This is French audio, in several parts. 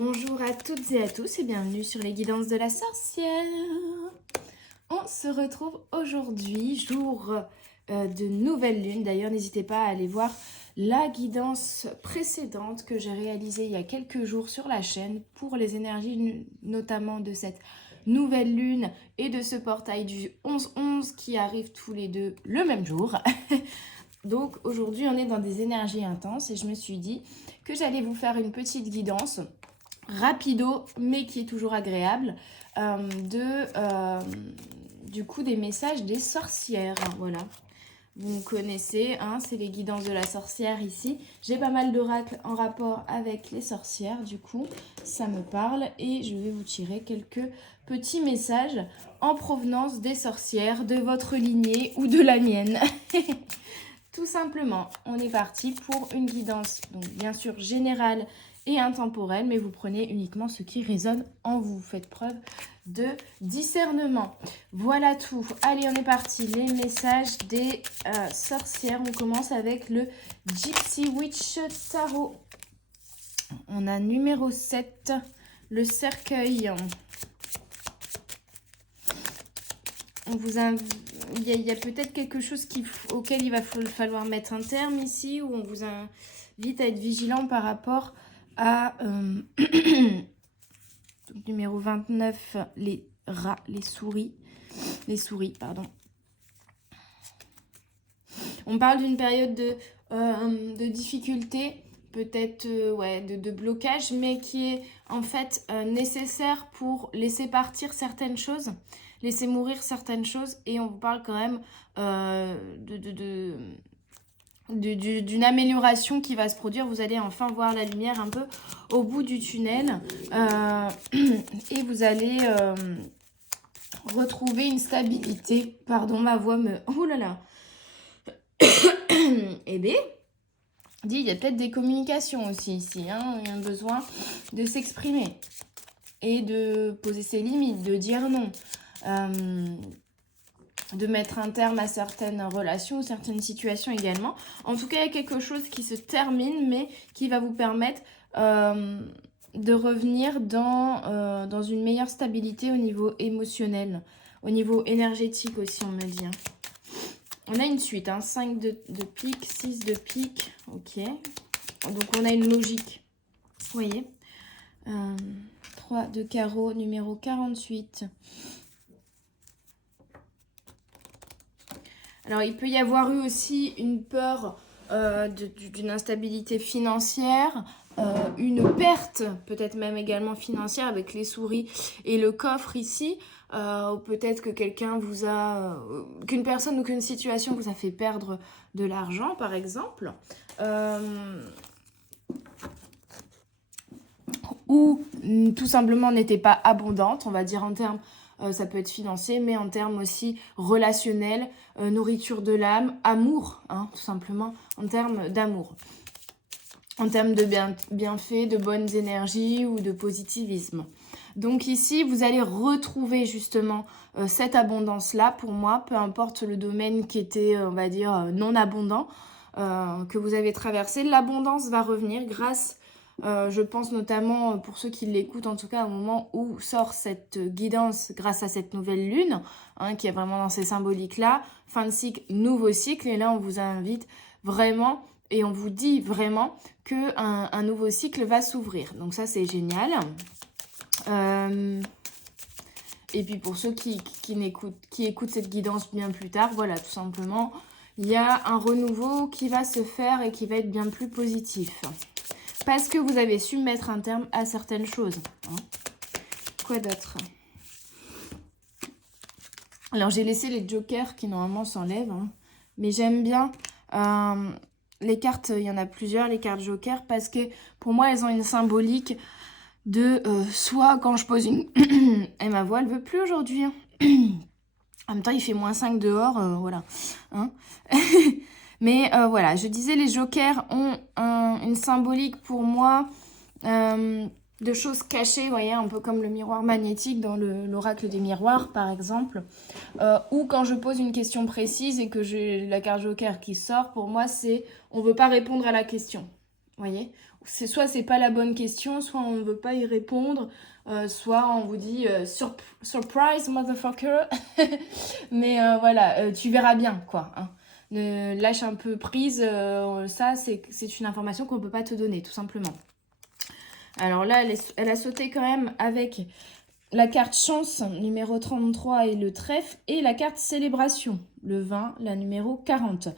Bonjour à toutes et à tous et bienvenue sur les guidances de la sorcière. On se retrouve aujourd'hui, jour de nouvelle lune. D'ailleurs, n'hésitez pas à aller voir la guidance précédente que j'ai réalisée il y a quelques jours sur la chaîne pour les énergies notamment de cette nouvelle lune et de ce portail du 11-11 qui arrivent tous les deux le même jour. Donc aujourd'hui, on est dans des énergies intenses et je me suis dit que j'allais vous faire une petite guidance rapido, mais qui est toujours agréable, du coup des messages des sorcières. Voilà, vous connaissez, hein, c'est les guidances de la sorcière ici. J'ai pas mal d'oracles en rapport avec les sorcières, du coup, ça me parle. Et je vais vous tirer quelques petits messages en provenance des sorcières, de votre lignée ou de la mienne. Tout simplement, on est parti pour une guidance, donc bien sûr générale et intemporelle, mais vous prenez uniquement ce qui résonne en vous. Faites preuve de discernement. Voilà tout. Allez, on est parti. Les messages des sorcières. On commence avec le Gypsy Witch Tarot. On a numéro 7, le cercueil. On vous il y a peut-être quelque chose auquel il va falloir mettre un terme ici, où on vous invite à être vigilant par rapport à donc, numéro 29, les rats, les souris, pardon. On parle d'une période de difficulté, peut-être de blocage, mais qui est en fait nécessaire pour laisser partir certaines choses, laisser mourir certaines choses, et on vous parle quand même d'une amélioration qui va se produire. Vous allez enfin voir la lumière un peu au bout du tunnel, et vous allez retrouver une stabilité. Pardon, ma voix me... Oh là là. Eh bien, il y a peut-être des communications aussi ici, hein. Il y a un besoin de s'exprimer et de poser ses limites, de dire non, de mettre un terme à certaines relations, certaines situations également. En tout cas, il y a quelque chose qui se termine, mais qui va vous permettre de revenir dans une meilleure stabilité au niveau émotionnel, au niveau énergétique aussi, on me dit. On a une suite, hein, 5 de pique, 6 de pique, ok. Donc on a une logique, vous voyez. 3 de carreau, numéro 48. Alors, il peut y avoir eu aussi une peur d'une instabilité financière, une perte peut-être même également financière avec les souris et le coffre ici. Ou peut-être que quelqu'un vous a... qu'une personne ou qu'une situation vous a fait perdre de l'argent, par exemple. Ou tout simplement n'était pas abondante, on va dire en termes... ça peut être financier, mais en termes aussi relationnels, nourriture de l'âme, amour, hein, tout simplement, en termes d'amour. En termes de bienfaits, de bonnes énergies ou de positivisme. Donc ici, vous allez retrouver justement cette abondance-là, pour moi, peu importe le domaine qui était, on va dire, non abondant, que vous avez traversé. L'abondance va revenir grâce... je pense notamment pour ceux qui l'écoutent, en tout cas au moment où sort cette guidance grâce à cette nouvelle lune, hein, qui est vraiment dans ces symboliques-là, fin de cycle, nouveau cycle, et là on vous invite vraiment, et on vous dit vraiment qu'un nouveau cycle va s'ouvrir. Donc ça c'est génial. Et puis pour ceux qui écoutent cette guidance bien plus tard, voilà, tout simplement, il y a un renouveau qui va se faire et qui va être bien plus positif. Parce que vous avez su mettre un terme à certaines choses. Hein. Quoi d'autre? Alors, j'ai laissé les jokers qui, normalement, s'enlèvent. Hein. Mais j'aime bien les cartes. Il y en a plusieurs, les cartes jokers. Parce que, pour moi, elles ont une symbolique de... soit quand je pose une... Et ma voix, elle veut plus aujourd'hui. Hein. En même temps, il fait -5 dehors. Voilà. Hein. Mais voilà, je disais, les jokers ont une symbolique pour moi de choses cachées, vous voyez, un peu comme le miroir magnétique dans l'oracle des miroirs, par exemple. Ou quand je pose une question précise et que j'ai la carte joker qui sort, pour moi, c'est on ne veut pas répondre à la question. Vous voyez, soit c'est pas la bonne question, soit on ne veut pas y répondre, soit on vous dit surprise motherfucker. Mais voilà, tu verras bien quoi. Hein. Lâche un peu prise, ça c'est une information qu'on ne peut pas te donner tout simplement. Alors là, elle a sauté quand même avec la carte chance, numéro 33 et le trèfle, et la carte célébration, le 20, la numéro 40.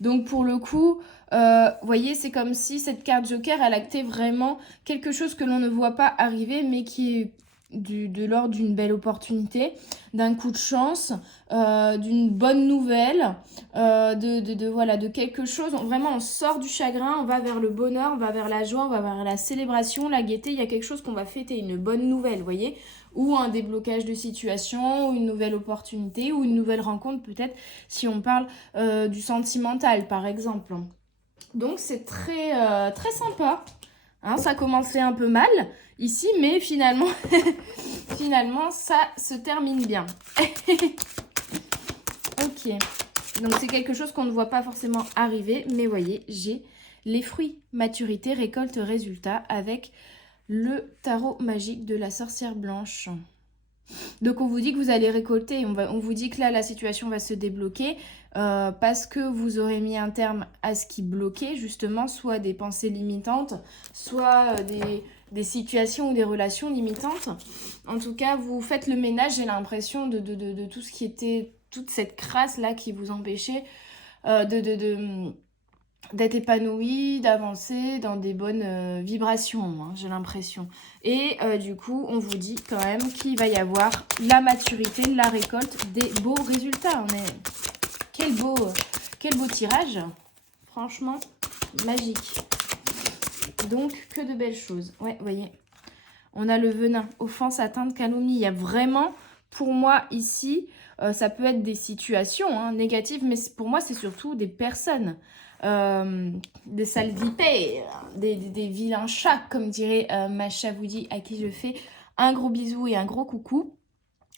Donc pour le coup, vous voyez, c'est comme si cette carte joker, elle actait vraiment quelque chose que l'on ne voit pas arriver, mais qui est de l'ordre d'une belle opportunité, d'un coup de chance, d'une bonne nouvelle, voilà, de quelque chose. Vraiment, on sort du chagrin, on va vers le bonheur, on va vers la joie, on va vers la célébration, la gaieté. Il y a quelque chose qu'on va fêter, une bonne nouvelle, vous voyez, ou un déblocage de situation, ou une nouvelle opportunité, ou une nouvelle rencontre, peut-être, si on parle du sentimental, par exemple. Donc, c'est très, très sympa. Hein, ça commençait un peu mal ici, mais finalement, finalement, ça se termine bien. Ok, donc c'est quelque chose qu'on ne voit pas forcément arriver, mais voyez, j'ai les fruits, maturité, récolte, résultat, avec le tarot magique de la sorcière blanche. Donc on vous dit que vous allez récolter, on vous dit que là la situation va se débloquer parce que vous aurez mis un terme à ce qui bloquait justement, soit des pensées limitantes, soit des situations ou des relations limitantes. En tout cas, vous faites le ménage, j'ai l'impression, de tout ce qui était, toute cette crasse là qui vous empêchait d'être épanoui, d'avancer dans des bonnes vibrations, hein, j'ai l'impression. Et du coup, on vous dit quand même qu'il va y avoir la maturité, la récolte, des beaux résultats. Quel beau tirage, franchement, magique. Donc, que de belles choses. Ouais, vous voyez, on a le venin, offense, atteinte, calomnie. Il y a vraiment, pour moi, ici, ça peut être des situations négatives, mais pour moi, c'est surtout des personnes. Des sales vipères, des vilains chats, comme dirait Macha Woody, à qui je fais un gros bisou et un gros coucou.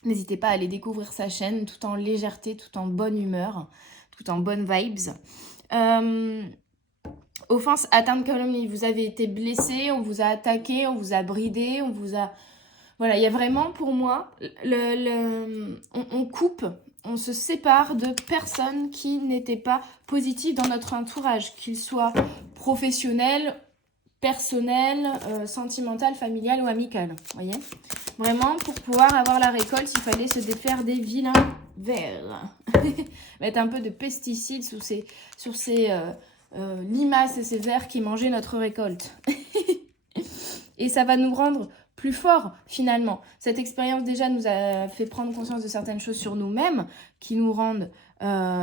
N'hésitez pas à aller découvrir sa chaîne, tout en légèreté, tout en bonne humeur, tout en bonne vibes. Offense, atteinte, calomnie. Vous avez été blessé, on vous a attaqué, on vous a bridé, on vous a... Voilà, il y a vraiment pour moi, on coupe, on se sépare de personnes qui n'étaient pas positives dans notre entourage, qu'ils soient professionnels, personnels, sentimental, familial ou amical. Vous voyez ? Vraiment, pour pouvoir avoir la récolte, il fallait se défaire des vilains vers. Mettre un peu de pesticides sur ces limaces et ces vers qui mangeaient notre récolte. Et ça va nous rendre plus forts finalement. Cette expérience déjà nous a fait prendre conscience de certaines choses sur nous-mêmes qui nous rendent,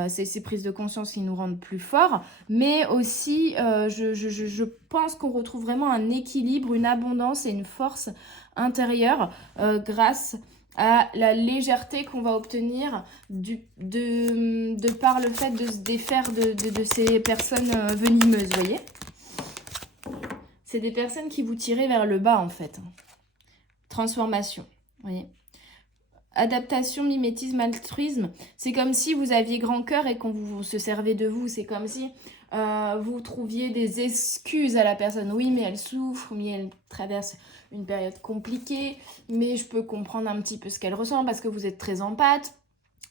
ces prises de conscience qui nous rendent plus forts. Mais aussi, je pense qu'on retrouve vraiment un équilibre, une abondance et une force intérieure grâce à la légèreté qu'on va obtenir de par le fait de se défaire de ces personnes venimeuses, vous voyez ? C'est des personnes qui vous tiraient vers le bas en fait. Transformation, vous voyez ? Adaptation, mimétisme, altruisme, c'est comme si vous aviez grand cœur et qu'on vous se servait de vous. C'est comme si vous trouviez des excuses à la personne. Oui, mais elle souffre, mais elle traverse une période compliquée, mais je peux comprendre un petit peu ce qu'elle ressent parce que vous êtes très empathe.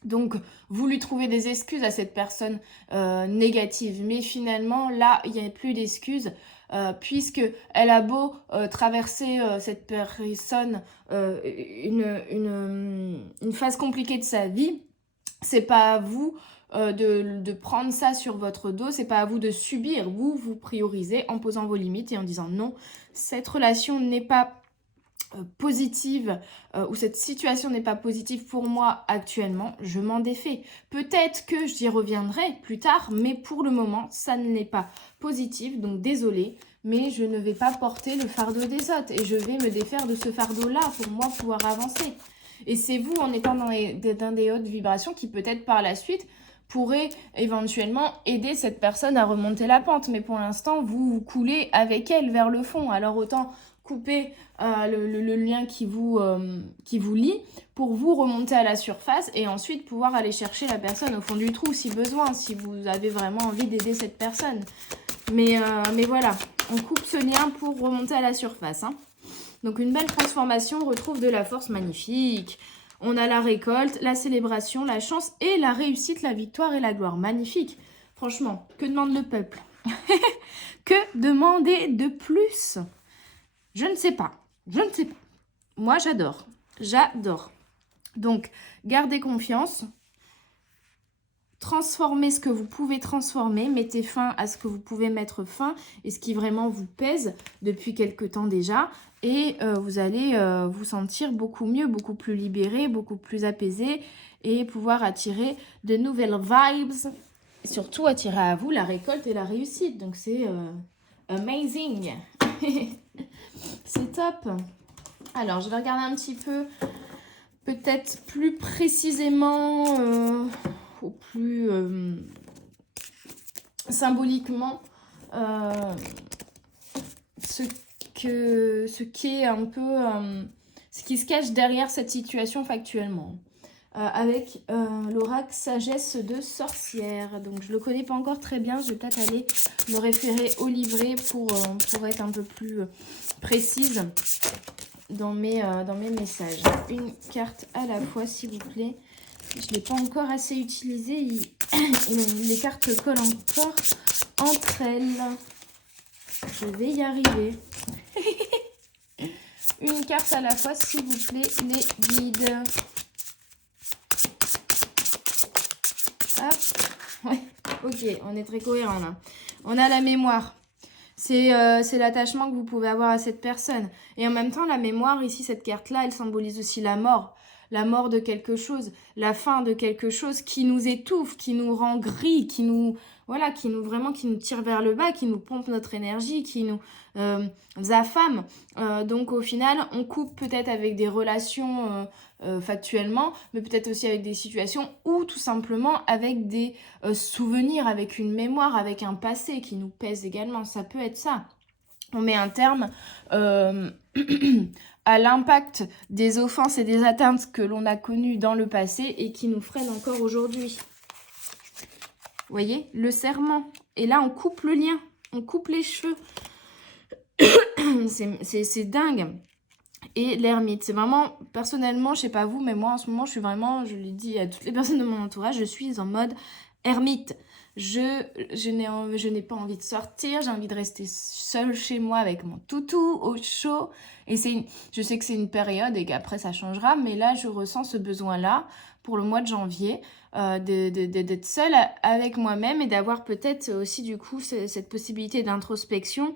Donc, vous lui trouvez des excuses à cette personne négative. Mais finalement, là, il n'y a plus d'excuses. Puisque elle a beau traverser cette personne une phase compliquée de sa vie, c'est pas à vous de prendre ça sur votre dos, c'est pas à vous de subir, vous priorisez en posant vos limites et en disant non, cette relation n'est pas positive ou cette situation n'est pas positive pour moi actuellement, je m'en défais. Peut-être que j'y reviendrai plus tard, mais pour le moment, ça n'est pas positif, donc désolée, mais je ne vais pas porter le fardeau des autres et je vais me défaire de ce fardeau-là pour moi pouvoir avancer. Et c'est vous, en étant dans des hautes vibrations, qui peut-être par la suite pourrait éventuellement aider cette personne à remonter la pente. Mais pour l'instant, vous coulez avec elle vers le fond. Alors autant couper le lien qui vous lie pour vous remonter à la surface et ensuite pouvoir aller chercher la personne au fond du trou si besoin, si vous avez vraiment envie d'aider cette personne. Mais voilà, on coupe ce lien pour remonter à la surface. Hein. Donc une belle transformation, on retrouve de la force magnifique. On a la récolte, la célébration, la chance et la réussite, la victoire et la gloire. Magnifique. Franchement, que demande le peuple? Que demander de plus? Je ne sais pas. Je ne sais pas. Moi, j'adore. J'adore. Donc, gardez confiance. Transformez ce que vous pouvez transformer. Mettez fin à ce que vous pouvez mettre fin et ce qui vraiment vous pèse depuis quelque temps déjà. Et vous allez vous sentir beaucoup mieux, beaucoup plus libéré, beaucoup plus apaisé et pouvoir attirer de nouvelles vibes. Et surtout attirer à vous la récolte et la réussite. Donc, c'est amazing. C'est top. Alors, je vais regarder un petit peu, peut-être plus précisément, ou plus symboliquement, ce qui est un peu, ce qui se cache derrière cette situation factuellement. Avec l'oracle sagesse de sorcière. Donc, je ne le connais pas encore très bien. Je vais peut-être aller me référer au livret pour être un peu plus précise dans mes messages. Une carte à la fois, s'il vous plaît. Je ne l'ai pas encore assez utilisé. Les cartes collent encore entre elles. Je vais y arriver. Une carte à la fois, s'il vous plaît, les guides. Hop. Ouais, ok, on est très cohérent là. On a la mémoire. C'est l'attachement que vous pouvez avoir à cette personne. Et en même temps, la mémoire, ici, cette carte-là, elle symbolise aussi la mort. La mort de quelque chose, la fin de quelque chose qui nous étouffe, qui nous rend gris, qui nous tire vers le bas, qui nous pompe notre énergie, qui nous affame. Donc au final, on coupe peut-être avec des relations factuellement, mais peut-être aussi avec des situations ou tout simplement avec des souvenirs, avec une mémoire, avec un passé qui nous pèse également. Ça peut être ça. On met un terme à l'impact des offenses et des atteintes que l'on a connues dans le passé et qui nous freinent encore aujourd'hui. Vous voyez, le serment. Et là, on coupe le lien, on coupe les cheveux. C'est dingue. Et l'ermite, c'est vraiment, personnellement, je sais pas vous, mais moi en ce moment, je suis vraiment, je l'ai dit à toutes les personnes de mon entourage, je suis en mode ermite. Je n'ai pas envie de sortir, j'ai envie de rester seule chez moi avec mon toutou au chaud. Et je sais que c'est une période et qu'après ça changera, mais là je ressens ce besoin-là pour le mois de janvier, d'être seule avec moi-même et d'avoir peut-être aussi du coup cette possibilité d'introspection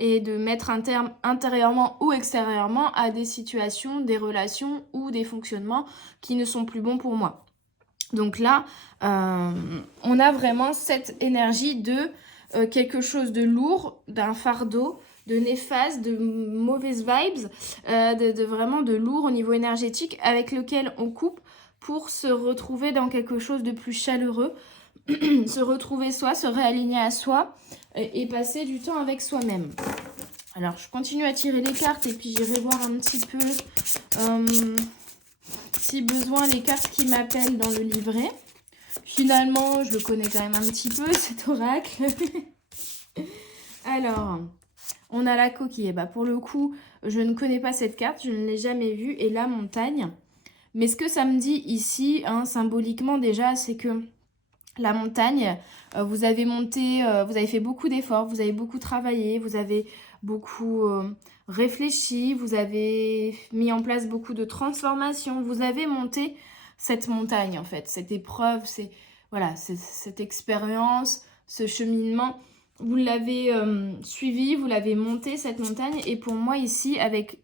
et de mettre un terme intérieurement ou extérieurement à des situations, des relations ou des fonctionnements qui ne sont plus bons pour moi. Donc là, on a vraiment cette énergie de quelque chose de lourd, d'un fardeau, de néfaste, de mauvaises vibes, vraiment de lourd au niveau énergétique avec lequel on coupe pour se retrouver dans quelque chose de plus chaleureux, se retrouver soi, se réaligner à soi et passer du temps avec soi-même. Alors, je continue à tirer les cartes et puis j'irai voir un petit peu... si besoin, les cartes qui m'appellent dans le livret. Finalement, je le connais quand même un petit peu, cet oracle. Alors, on a la coquille. Et bah, pour le coup, je ne connais pas cette carte, je ne l'ai jamais vue. Et la montagne. Mais ce que ça me dit ici, hein, symboliquement déjà, c'est que la montagne, vous avez monté, vous avez fait beaucoup d'efforts, vous avez beaucoup travaillé, vous avez beaucoup réfléchi, vous avez mis en place beaucoup de transformations, vous avez monté cette montagne en fait, cette épreuve, cette expérience, ce cheminement, vous l'avez suivi, vous l'avez monté cette montagne et pour moi ici avec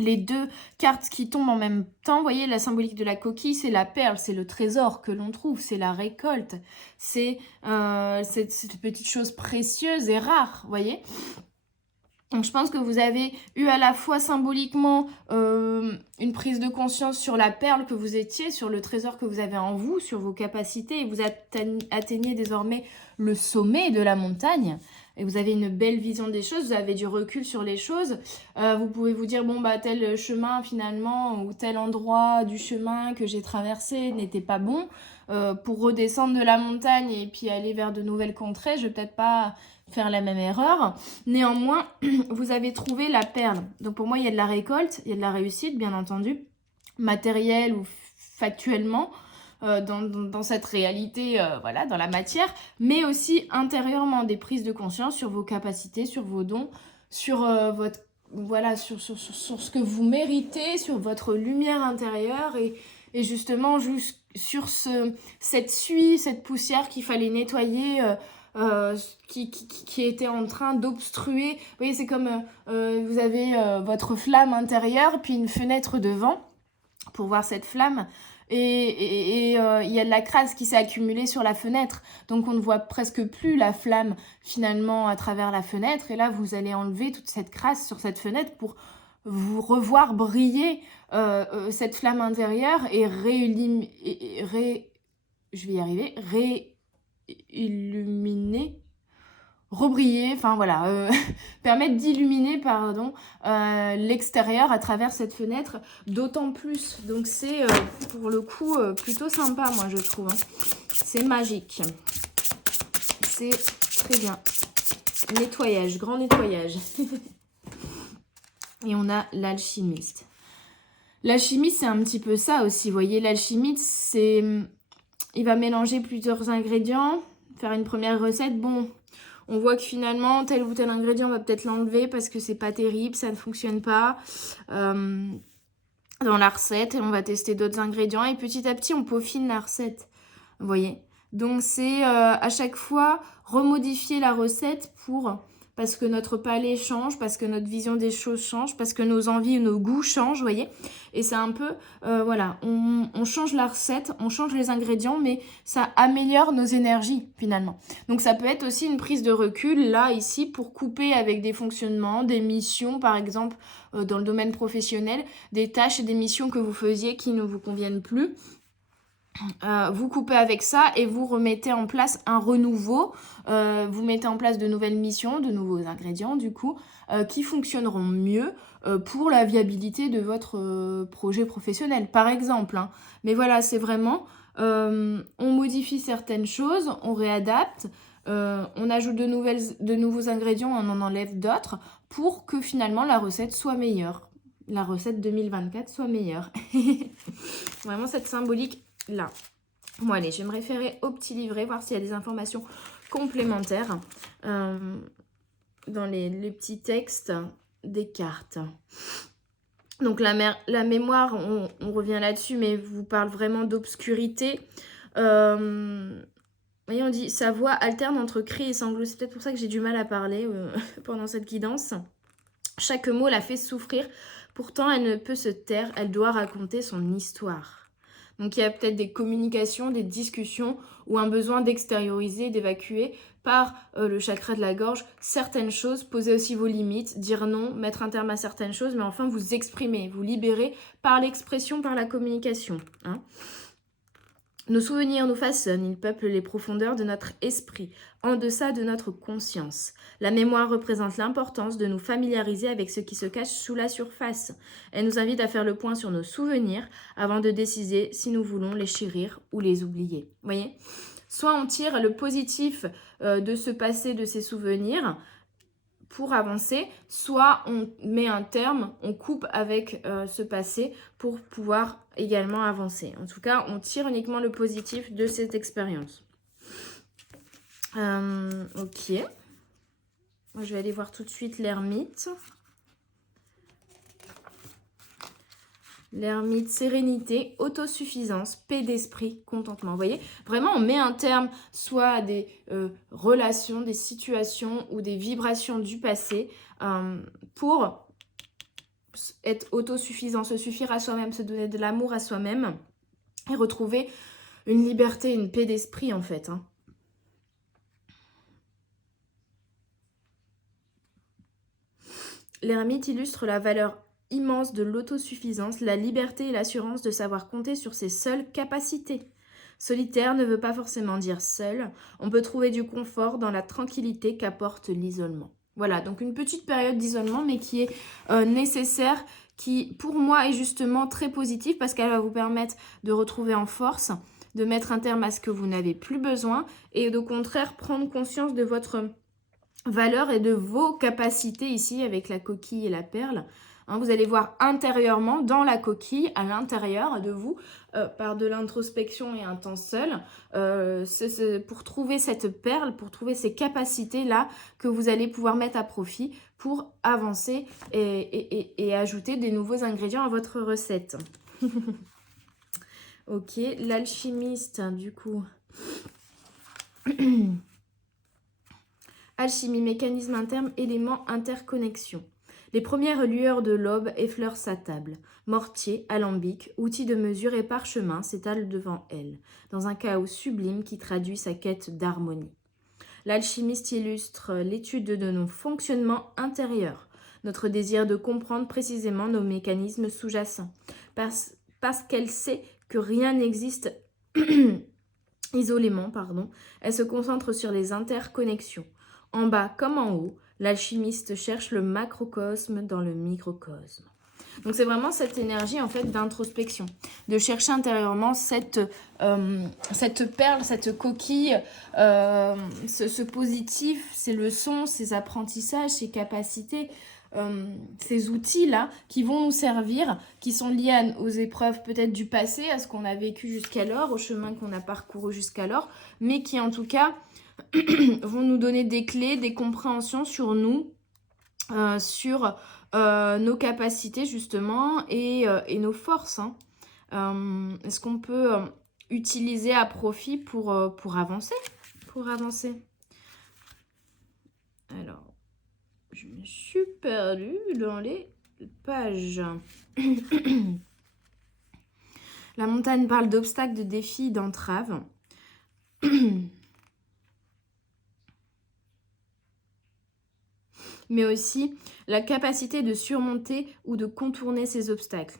les deux cartes qui tombent en même temps, vous voyez, la symbolique de la coquille, c'est la perle, c'est le trésor que l'on trouve, c'est la récolte, c'est cette petite chose précieuse et rare, vous voyez. Donc je pense que vous avez eu à la fois symboliquement une prise de conscience sur la perle que vous étiez, sur le trésor que vous avez en vous, sur vos capacités, et vous atteignez désormais le sommet de la montagne. Et vous avez une belle vision des choses, vous avez du recul sur les choses. Vous pouvez vous dire, bon, bah tel chemin finalement, ou tel endroit du chemin que j'ai traversé n'était pas bon. pour redescendre de la montagne et puis aller vers de nouvelles contrées. Je vais peut-être pas faire la même erreur. Néanmoins, vous avez trouvé la perle. Donc pour moi, il y a de la récolte, il y a de la réussite, bien entendu, matérielle ou factuellement, dans cette réalité, voilà, dans la matière, mais aussi intérieurement, des prises de conscience sur vos capacités, sur vos dons, sur votre, voilà, sur ce que vous méritez, sur votre lumière intérieure et justement sur cette suie, cette poussière qu'il fallait nettoyer, qui était en train d'obstruer. Vous voyez, c'est comme vous avez votre flamme intérieure, puis une fenêtre devant pour voir cette flamme. Et il y a de la crasse qui s'est accumulée sur la fenêtre. Donc on ne voit presque plus la flamme finalement à travers la fenêtre. Et là, vous allez enlever toute cette crasse sur cette fenêtre pour vous revoir briller cette flamme intérieure et je vais y arriver, réilluminer, rebriller, enfin voilà, permettre d'illuminer, l'extérieur à travers cette fenêtre, d'autant plus. Donc c'est pour le coup plutôt sympa, moi je trouve. Hein. C'est magique. C'est très bien. Nettoyage, grand nettoyage. Et on a l'alchimiste. L'alchimiste, c'est un petit peu ça aussi, vous voyez. L'alchimiste, c'est... Il va mélanger plusieurs ingrédients, faire une première recette. Bon, on voit que finalement, tel ou tel ingrédient, on va peut-être l'enlever parce que c'est pas terrible, ça ne fonctionne pas dans la recette. Et on va tester d'autres ingrédients et petit à petit, on peaufine la recette, vous voyez. Donc, c'est à chaque fois remodifier la recette parce que notre palais change, parce que notre vision des choses change, parce que nos envies, nos goûts changent, vous voyez. Et c'est un peu, voilà, on change la recette, on change les ingrédients, mais ça améliore nos énergies, finalement. Donc ça peut être aussi une prise de recul, là, ici, pour couper avec des fonctionnements, des missions, par exemple, dans le domaine professionnel, des tâches et des missions que vous faisiez qui ne vous conviennent plus. Vous coupez avec ça et vous remettez en place un renouveau. Vous mettez en place de nouvelles missions, de nouveaux ingrédients du coup, qui fonctionneront mieux pour la viabilité de votre projet professionnel, par exemple. Hein. Mais voilà, c'est vraiment, on modifie certaines choses, on réadapte, on ajoute de nouveaux ingrédients, on en enlève d'autres pour que finalement la recette soit meilleure. La recette 2024 soit meilleure. Vraiment cette symbolique là. Bon allez, je vais me référer au petit livret, voir s'il y a des informations complémentaires dans les petits textes des cartes. Donc la mémoire, on revient là-dessus, mais vous parle vraiment d'obscurité. Voyez, on dit, sa voix alterne entre cris et sanglots. C'est peut-être pour ça que j'ai du mal à parler pendant cette guidance. Chaque mot la fait souffrir. Pourtant, elle ne peut se taire. Elle doit raconter son histoire. Donc, il y a peut-être des communications, des discussions ou un besoin d'extérioriser, d'évacuer par le chakra de la gorge certaines choses, poser aussi vos limites, dire non, mettre un terme à certaines choses, mais enfin vous exprimer, vous libérer par l'expression, par la communication. Hein. Nos souvenirs nous façonnent, ils peuplent les profondeurs de notre esprit, en deçà de notre conscience. La mémoire représente l'importance de nous familiariser avec ce qui se cache sous la surface. Elle nous invite à faire le point sur nos souvenirs avant de décider si nous voulons les chérir ou les oublier. Vous voyez ? Soit on tire le positif de ce passé, de ces souvenirs, pour avancer, soit on met un terme, on coupe avec ce passé pour pouvoir également avancer. En tout cas, on tire uniquement le positif de cette expérience. Ok. Moi, je vais aller voir tout de suite l'ermite. L'ermite, sérénité, autosuffisance, paix d'esprit, contentement. Vous voyez, vraiment, on met un terme soit à des relations, des situations ou des vibrations du passé pour être autosuffisant, se suffire à soi-même, se donner de l'amour à soi-même et retrouver une liberté, une paix d'esprit en fait. Hein. L'ermite illustre la valeur immense de l'autosuffisance, la liberté et l'assurance de savoir compter sur ses seules capacités. Solitaire ne veut pas forcément dire seul. On peut trouver du confort dans la tranquillité qu'apporte l'isolement. Voilà, donc une petite période d'isolement, mais qui est nécessaire, qui pour moi est justement très positive parce qu'elle va vous permettre de retrouver en force, de mettre un terme à ce que vous n'avez plus besoin et au contraire prendre conscience de votre valeur et de vos capacités ici avec la coquille et la perle. Hein, vous allez voir intérieurement, dans la coquille, à l'intérieur de vous, par de l'introspection et un temps seul, pour trouver cette perle, pour trouver ces capacités-là que vous allez pouvoir mettre à profit pour avancer et ajouter des nouveaux ingrédients à votre recette. Ok, l'alchimiste, du coup. Alchimie, mécanisme interne, éléments, interconnexion. Les premières lueurs de l'aube effleurent sa table. Mortier, alambic, outils de mesure et parchemin s'étalent devant elle, dans un chaos sublime qui traduit sa quête d'harmonie. L'alchimiste illustre l'étude de nos fonctionnements intérieurs, notre désir de comprendre précisément nos mécanismes sous-jacents, parce qu'elle sait que rien n'existe isolément, elle se concentre sur les interconnexions. En bas comme en haut, l'alchimiste cherche le macrocosme dans le microcosme. Donc c'est vraiment cette énergie en fait d'introspection, de chercher intérieurement cette perle, cette coquille, ce positif, ces leçons, ces apprentissages, ces capacités, ces outils-là qui vont nous servir, qui sont liés aux épreuves peut-être du passé, à ce qu'on a vécu jusqu'alors, au chemin qu'on a parcouru jusqu'alors, mais qui en tout cas vont nous donner des clés, des compréhensions sur nous, sur nos capacités justement et nos forces. Est-ce qu'on peut utiliser à profit pour avancer Alors, je me suis perdue dans les pages. La montagne parle d'obstacles, de défis, d'entraves. Mais aussi la capacité de surmonter ou de contourner ces obstacles.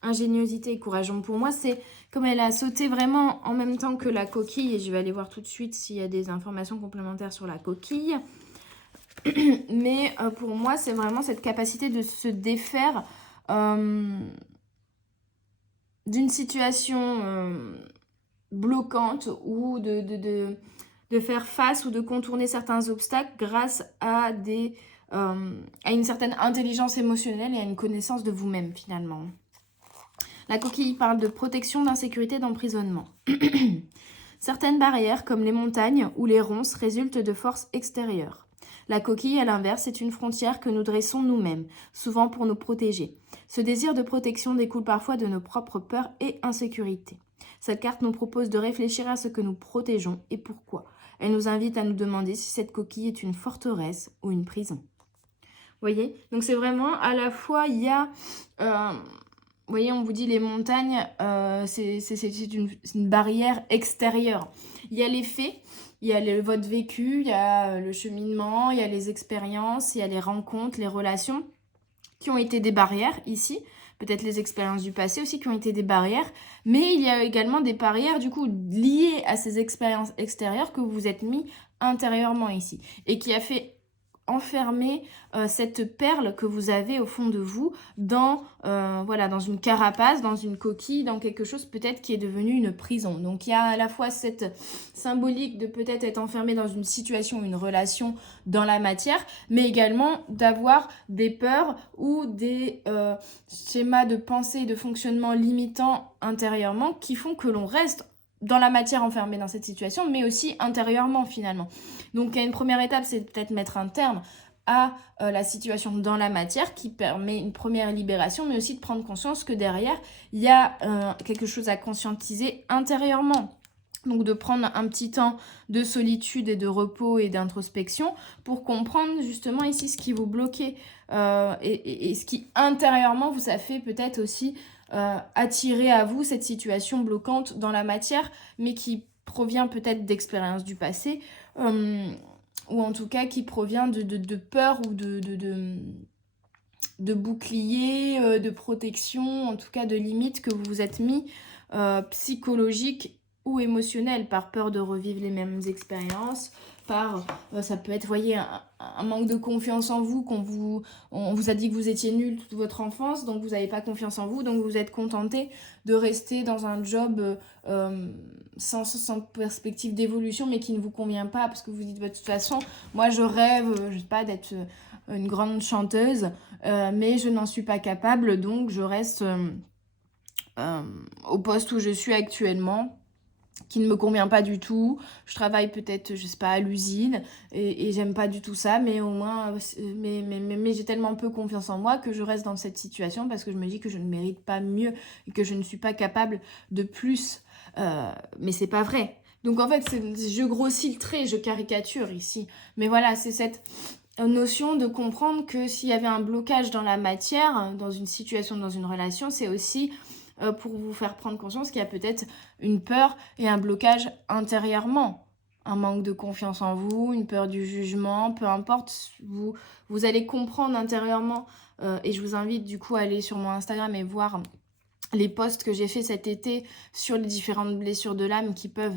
Ingéniosité et courage. Donc pour moi, c'est comme elle a sauté vraiment en même temps que la coquille, et je vais aller voir tout de suite s'il y a des informations complémentaires sur la coquille. Mais pour moi, c'est vraiment cette capacité de se défaire d'une situation bloquante ou de faire face ou de contourner certains obstacles grâce à une certaine intelligence émotionnelle et à une connaissance de vous-même finalement. La coquille parle de protection, d'insécurité, d'emprisonnement. Certaines barrières, comme les montagnes ou les ronces, résultent de forces extérieures. La coquille, à l'inverse, est une frontière que nous dressons nous-mêmes, souvent pour nous protéger. Ce désir de protection découle parfois de nos propres peurs et insécurités. Cette carte nous propose de réfléchir à ce que nous protégeons et pourquoi. Elle nous invite à nous demander si cette coquille est une forteresse ou une prison. Vous voyez? Donc c'est vraiment à la fois, il y a... vous voyez, on vous dit les montagnes, c'est une barrière extérieure. Il y a les faits, il y a votre vécu, il y a le cheminement, il y a les expériences, il y a les rencontres, les relations qui ont été des barrières ici. Peut-être les expériences du passé aussi qui ont été des barrières. Mais il y a également des barrières du coup liées à ces expériences extérieures que vous vous êtes mis intérieurement ici. Et qui a fait enfermer cette perle que vous avez au fond de vous dans une carapace, dans une coquille, dans quelque chose peut-être qui est devenu une prison. Donc il y a à la fois cette symbolique de peut-être être enfermé dans une situation, une relation dans la matière, mais également d'avoir des peurs ou des schémas de pensée et de fonctionnement limitants intérieurement qui font que l'on reste dans la matière enfermée dans cette situation, mais aussi intérieurement finalement. Donc une première étape, c'est peut-être mettre un terme à la situation dans la matière qui permet une première libération, mais aussi de prendre conscience que derrière, il y a quelque chose à conscientiser intérieurement. Donc de prendre un petit temps de solitude et de repos et d'introspection pour comprendre justement ici ce qui vous bloquait et ce qui intérieurement vous a fait peut-être aussi attirer à vous cette situation bloquante dans la matière, mais qui provient peut-être d'expériences du passé, ou en tout cas qui provient de peur ou de boucliers, de protection, en tout cas de limites que vous vous êtes mis psychologiques ou émotionnel, par peur de revivre les mêmes expériences, par, ça peut être, vous voyez, un manque de confiance en vous, on vous a dit que vous étiez nul toute votre enfance, donc vous n'avez pas confiance en vous, donc vous êtes contenté de rester dans un job sans perspective d'évolution, mais qui ne vous convient pas, parce que vous dites, bah, de toute façon, moi je rêve, je sais pas, d'être une grande chanteuse, mais je n'en suis pas capable, donc je reste au poste où je suis actuellement, qui ne me convient pas du tout. Je travaille peut-être, je sais pas, à l'usine et j'aime pas du tout ça, mais au moins, mais j'ai tellement peu confiance en moi que je reste dans cette situation parce que je me dis que je ne mérite pas mieux et que je ne suis pas capable de plus. Mais c'est pas vrai. Donc en fait, je grossis le trait, je caricature ici. Mais voilà, c'est cette notion de comprendre que s'il y avait un blocage dans la matière, dans une situation, dans une relation, c'est aussi pour vous faire prendre conscience qu'il y a peut-être une peur et un blocage intérieurement. Un manque de confiance en vous, une peur du jugement, peu importe, vous allez comprendre intérieurement. Et je vous invite du coup à aller sur mon Instagram et voir les posts que j'ai fait cet été sur les différentes blessures de l'âme qui peuvent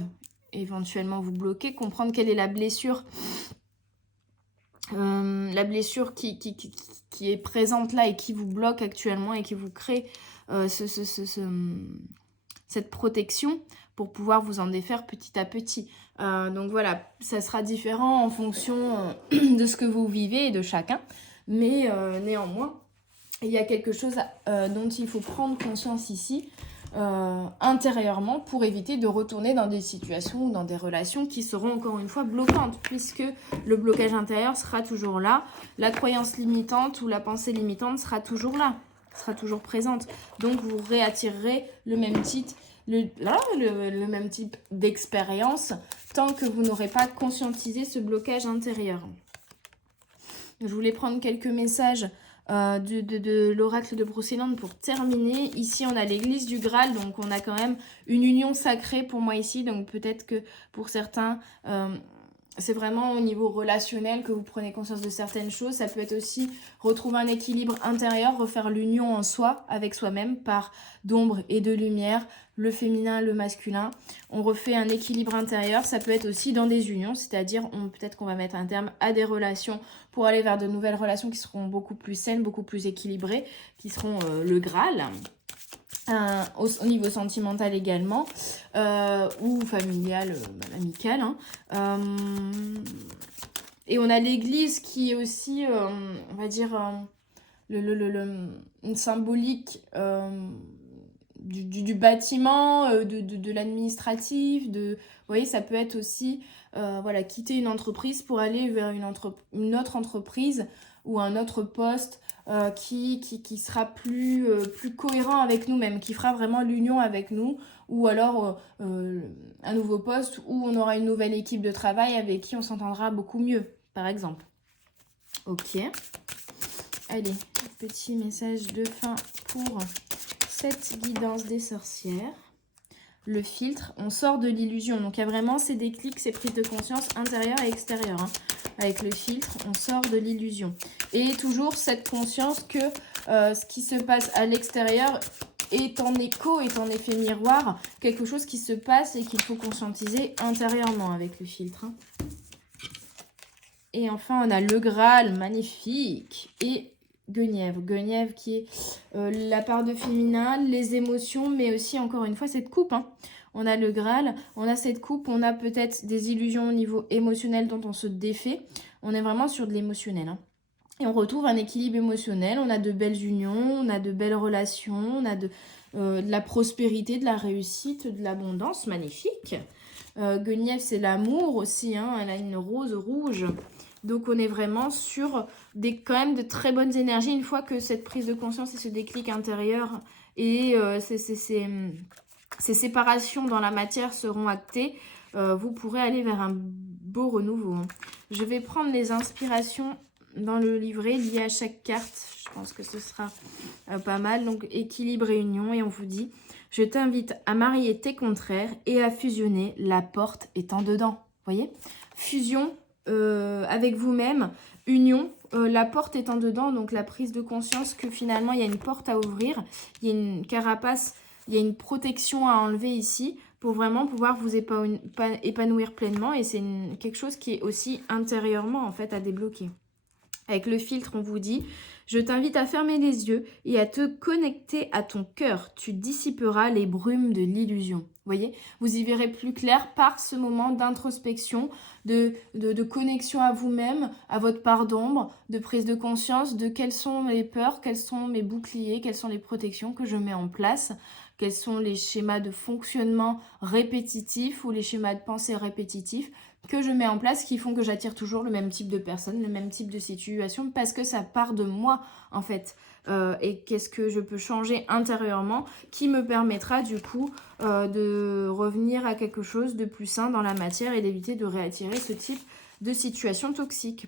éventuellement vous bloquer, comprendre quelle est la blessure qui est présente là et qui vous bloque actuellement et qui vous crée cette protection pour pouvoir vous en défaire petit à petit. Donc voilà, ça sera différent en fonction de ce que vous vivez et de chacun, mais néanmoins, il y a quelque chose dont il faut prendre conscience ici, intérieurement, pour éviter de retourner dans des situations ou dans des relations qui seront encore une fois bloquantes, puisque le blocage intérieur sera toujours là, la croyance limitante ou la pensée limitante sera toujours là, sera toujours présente. Donc vous réattirerez le même titre, le même type d'expérience tant que vous n'aurez pas conscientisé ce blocage intérieur. Je voulais prendre quelques messages de l'oracle de Brocéliande pour terminer. Ici, on a l'église du Graal, donc on a quand même une union sacrée pour moi ici. Donc peut-être que pour certains, c'est vraiment au niveau relationnel que vous prenez conscience de certaines choses. Ça peut être aussi retrouver un équilibre intérieur, refaire l'union en soi, avec soi-même, par d'ombre et de lumière, le féminin, le masculin. On refait un équilibre intérieur. Ça peut être aussi dans des unions, c'est-à-dire peut-être qu'on va mettre un terme à des relations pour aller vers de nouvelles relations qui seront beaucoup plus saines, beaucoup plus équilibrées, qui seront le Graal. Au niveau sentimental également, ou familial, amical. Et on a l'église qui est aussi, on va dire, une symbolique du bâtiment, de l'administratif. Vous voyez, ça peut être aussi voilà, quitter une entreprise pour aller vers une autre entreprise ou un autre poste qui sera plus cohérent avec nous-mêmes, qui fera vraiment l'union avec nous, ou alors un nouveau poste où on aura une nouvelle équipe de travail avec qui on s'entendra beaucoup mieux, par exemple. Ok. Allez, petit message de fin pour cette guidance des sorcières. Le filtre, on sort de l'illusion. Donc il y a vraiment ces déclics, ces prises de conscience intérieures et extérieures. Avec le filtre, on sort de l'illusion. Et toujours cette conscience que ce qui se passe à l'extérieur est en écho, est en effet miroir, quelque chose qui se passe et qu'il faut conscientiser intérieurement avec le filtre. Et enfin, on a le Graal, magnifique, et Guenièvre. Guenièvre qui est la part de féminin, les émotions, mais aussi, encore une fois, cette coupe. On a le Graal, on a cette coupe, on a peut-être des illusions au niveau émotionnel dont on se défait. On est vraiment sur de l'émotionnel. Et on retrouve un équilibre émotionnel, on a de belles unions, on a de belles relations, on a de la prospérité, de la réussite, de l'abondance, magnifique. Guenièvre, c'est l'amour aussi, elle a une rose rouge. Donc on est vraiment sur quand même de très bonnes énergies une fois que cette prise de conscience et ce déclic intérieur et ces séparations dans la matière seront actées. Vous pourrez aller vers un beau renouveau. Je vais prendre les inspirations dans le livret liées à chaque carte. Je pense que ce sera pas mal. Donc équilibre et union, et on vous dit: je t'invite à marier tes contraires et à fusionner, la porte étant dedans. Vous voyez, fusion avec vous-même, union, la porte étant dedans, donc la prise de conscience que finalement il y a une porte à ouvrir, il y a une carapace, il y a une protection à enlever ici pour vraiment pouvoir vous épanouir pleinement. Et c'est quelque chose qui est aussi intérieurement, en fait, à débloquer. Avec le filtre, on vous dit « Je t'invite à fermer les yeux et à te connecter à ton cœur. Tu dissiperas les brumes de l'illusion. » Vous voyez, vous y verrez plus clair par ce moment d'introspection, de connexion à vous-même, à votre part d'ombre, de prise de conscience de quelles sont mes peurs, quels sont mes boucliers, quelles sont les protections que je mets en place, quels sont les schémas de fonctionnement répétitifs ou les schémas de pensée répétitifs que je mets en place qui font que j'attire toujours le même type de personnes, le même type de situation parce que ça part de moi en fait. Et qu'est-ce que je peux changer intérieurement qui me permettra du coup de revenir à quelque chose de plus sain dans la matière et d'éviter de réattirer ce type de situation toxique.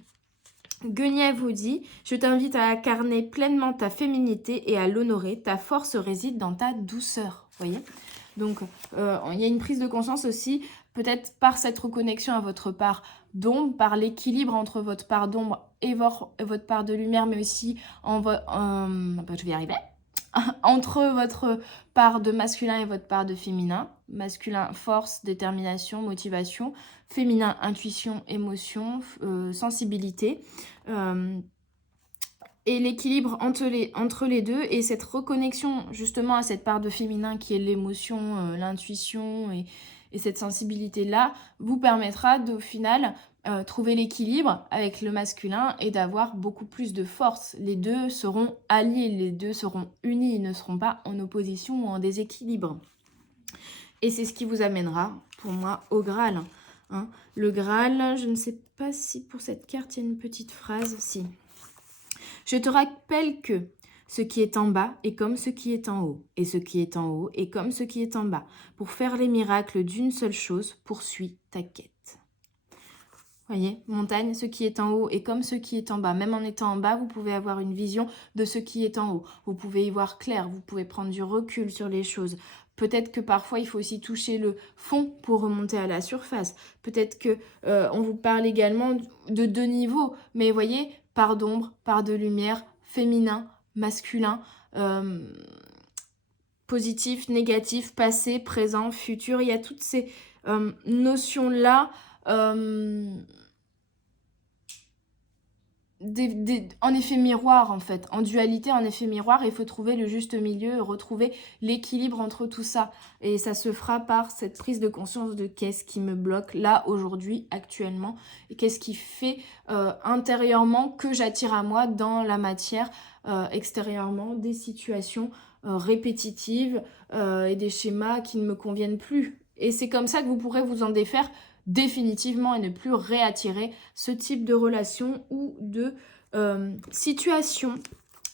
Guenièvre vous dit « Je t'invite à incarner pleinement ta féminité et à l'honorer. Ta force réside dans ta douceur. » Vous voyez ? Donc, il y a une prise de conscience aussi, peut-être par cette reconnexion à votre part d'ombre, par l'équilibre entre votre part d'ombre et votre part de lumière, mais aussi je vais y arriver. Entre votre part de masculin et votre part de féminin. Masculin, force, détermination, motivation. Féminin, intuition, émotion, sensibilité. Et l'équilibre entre les deux et cette reconnexion justement à cette part de féminin qui est l'émotion, l'intuition et cette sensibilité-là vous permettra au final trouver l'équilibre avec le masculin et d'avoir beaucoup plus de force. Les deux seront alliés, les deux seront unis, ils ne seront pas en opposition ou en déséquilibre. Et c'est ce qui vous amènera, pour moi, au Graal. Hein. Le Graal, je ne sais pas si pour cette carte il y a une petite phrase, si. Je te rappelle que ce qui est en bas est comme ce qui est en haut, et ce qui est en haut est comme ce qui est en bas. Pour faire les miracles d'une seule chose, poursuis ta quête. Voyez, montagne, ce qui est en haut est comme ce qui est en bas. Même en étant en bas, vous pouvez avoir une vision de ce qui est en haut. Vous pouvez y voir clair, vous pouvez prendre du recul sur les choses. Peut-être que parfois, il faut aussi toucher le fond pour remonter à la surface. Peut-être que on vous parle également de deux niveaux. Mais voyez, part d'ombre, part de lumière, féminin, masculin, positif, négatif, passé, présent, futur. Il y a toutes ces notions-là en effet miroir en fait, en dualité, en effet miroir, il faut trouver le juste milieu, retrouver l'équilibre entre tout ça. Et ça se fera par cette prise de conscience de qu'est-ce qui me bloque là, aujourd'hui, actuellement, et qu'est-ce qui fait intérieurement que j'attire à moi dans la matière, extérieurement, des situations répétitives et des schémas qui ne me conviennent plus. Et c'est comme ça que vous pourrez vous en défaire définitivement et ne plus réattirer ce type de relation ou de situation.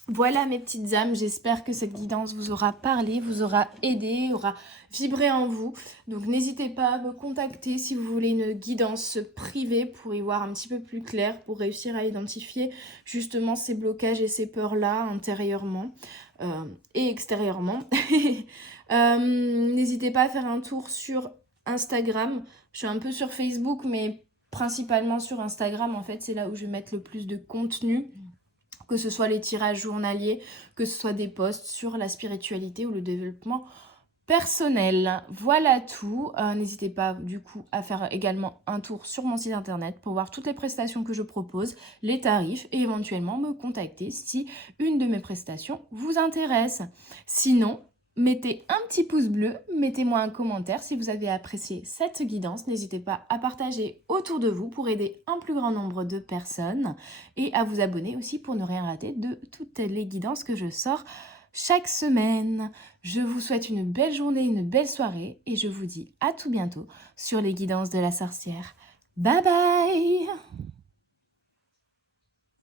Voilà mes petites âmes, j'espère que cette guidance vous aura parlé, vous aura aidé, aura vibré en vous. Donc n'hésitez pas à me contacter si vous voulez une guidance privée pour y voir un petit peu plus clair, pour réussir à identifier justement ces blocages et ces peurs-là intérieurement et extérieurement. N'hésitez pas à faire un tour sur Instagram. Je suis un peu sur Facebook, mais principalement sur Instagram. En fait, c'est là où je vais mettre le plus de contenu, que ce soit les tirages journaliers, que ce soit des posts sur la spiritualité ou le développement personnel. Voilà tout. N'hésitez pas du coup à faire également un tour sur mon site internet pour voir toutes les prestations que je propose, les tarifs et éventuellement me contacter si une de mes prestations vous intéresse. Sinon, mettez un petit pouce bleu, mettez-moi un commentaire si vous avez apprécié cette guidance. N'hésitez pas à partager autour de vous pour aider un plus grand nombre de personnes et à vous abonner aussi pour ne rien rater de toutes les guidances que je sors chaque semaine. Je vous souhaite une belle journée, une belle soirée et je vous dis à tout bientôt sur les guidances de la sorcière. Bye bye!